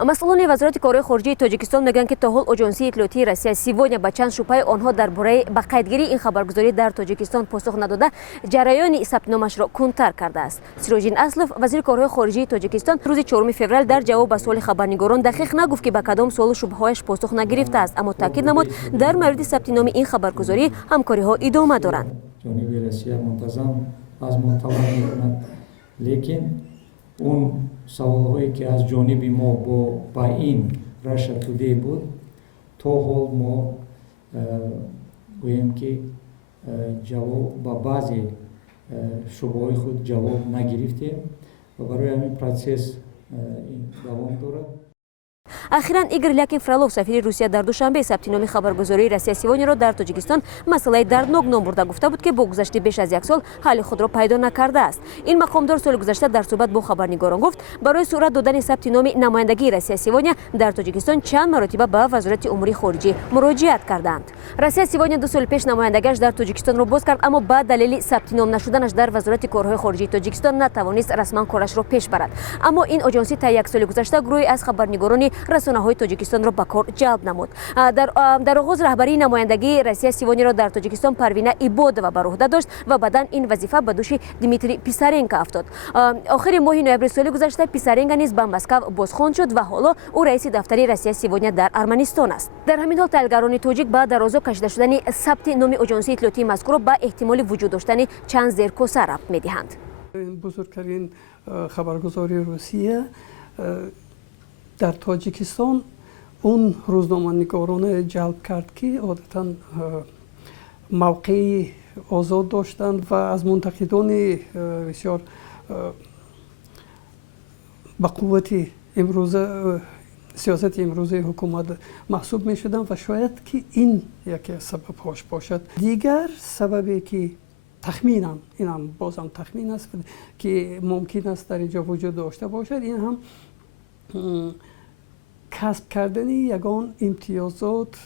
مسئولان وزارت کارهای خارجه تاجیکستان میگن که تا حال آژانسی اطلاعاتی روسیه سیوانیا به چند شبهه آنها درباره به قیدگیری این خبرگزاری در تاجیکستان پاسخ نداده جریان ثبت نامش را کندتر کرده است. سیروژین اسلوف وزیر کارهای خارجه تاجیکستان روز 4 فوریه در جواب به سوال خبرنگاران دقیق نگفت که به کدام سوال و شبههایش پاسخ نگرفته است، اما تاکید نمود در مورد ثبت نام این خبرگزاری همکاری ها ادامه دارند. جانب روسیه منتظم از ما طلب می‌کند، لیکن اون سوالهایی که از جانب ما با این رشا توده بود تا حال ما گوییم که جواب با بعضی شبهه‌های خود جواب نگرفتیم و برای همین پروسس دوام دارد. اخیراً ایگور لیاکین فرالوف سفیر روسیه در دوشنبه ثبت نام خبرگزاری روسیه سیوانیا را در تاجیکستان مسئله دردناک نام برده گفته بود که با گذشت بیش از یک سال حل خود را پیدا نکرده است. این مقامدار سال گذشته در صحبت با خبرنگاران گفت برای صورت دادن ثبت نام نمایندگی روسیه سیوانیا در تاجیکستان چند مرتبه به وزارت امور خارجه مراجعت کردند. روسیه سیوانیا 2 سال پیش نمایندگیش در تاجیکستان را باز کرد، اما به دلیل ثبت نام نشدنش در وزارت کارهای خارجه تاجیکستان نتوانست رسما کارش را پیش برد. اما این آژانسی تا یک سال گذشته گروهی از خبرنگاران رسانه‌های تاجیکستان را به کار جلب نمود. در آغاز رهبری نمایندگی روسیه سیوانیا را در تاجیکستان پروینه ایبادووا بر عهده داشت و بعداً این وظیفه به دوش دیمیتری پیسارنکو افتاد. آخر ماه نوامبر سال گذشته پیسارنکو نیز به مسکو بازخوان شد و حالا او رئیس دفتر روسیه سیوانیا در ارمنستان است. در همین حال تحلیلگران تاجیک به درازا کشیده شدن ثبت نام آژانسی اطلاعاتی مذکور به احتمال وجود داشتن چند زیرکوسه ربط می‌دهند. بزرگترین خبرگزاری روسیه در تاجیکستان اون روزنامه‌نگاران جلب کرد که عادتاً موقع آزاد داشتند و از منتقدان بسیار با قوت امروزه سیاست امروزه حکومت محسوب می شدند و شاید که این یکی از سبب‌هاش باشد. دیگر سببی که تخمینم، این هم بازم تخمین است که ممکن است در اینجا وجود داشته باشد، این هم کسب کردن یگان امتیازات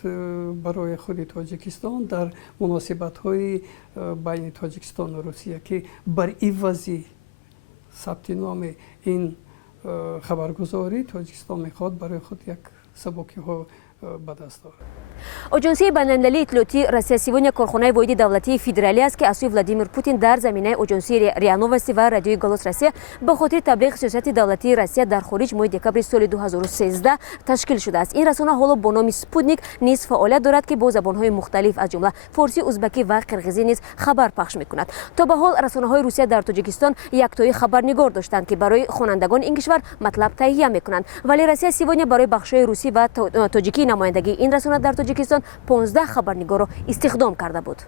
برای خود تاجیکستان در مناسبت‌های بین تاجیکستان و روسیه که بر عوض ثبت نام این خبرگزاری تاجیکستان میخواد برای خود یک سبکی‌ها به دست آورد. آژانسی بین‌المللی اطلاعاتی روسیه سیوانیا کارخانه واحد دولتی فدرالی است که از سوی ولادیمیر پوتین در زمینه آژانسی ریا نووستی و رادیوی گالوس روسیه به خاطر تبلیغ سیاست دولتی روسیه در خارج ماه دکبر سال 2013 تشکیل شده است. این رسانه حالا با نام سپوتنیک نیز فعالیت دارد که با زبان‌های مختلف از جمله فارسی، ازبکی و قرغیزی نیز خبر پخش می‌کند. تا به حال رسانه‌های روسیه در تاجیکستان یکتایی خبرنگار داشتند که برای خوانندگان این کشور مطلب تهیه می‌کنند، ولی روسیه سیوانیا برای بخش‌های روسی و تاجیکی نمایندگی این رسانه در تاجیکستان 15 خبرنگار را استخدام کرده بود.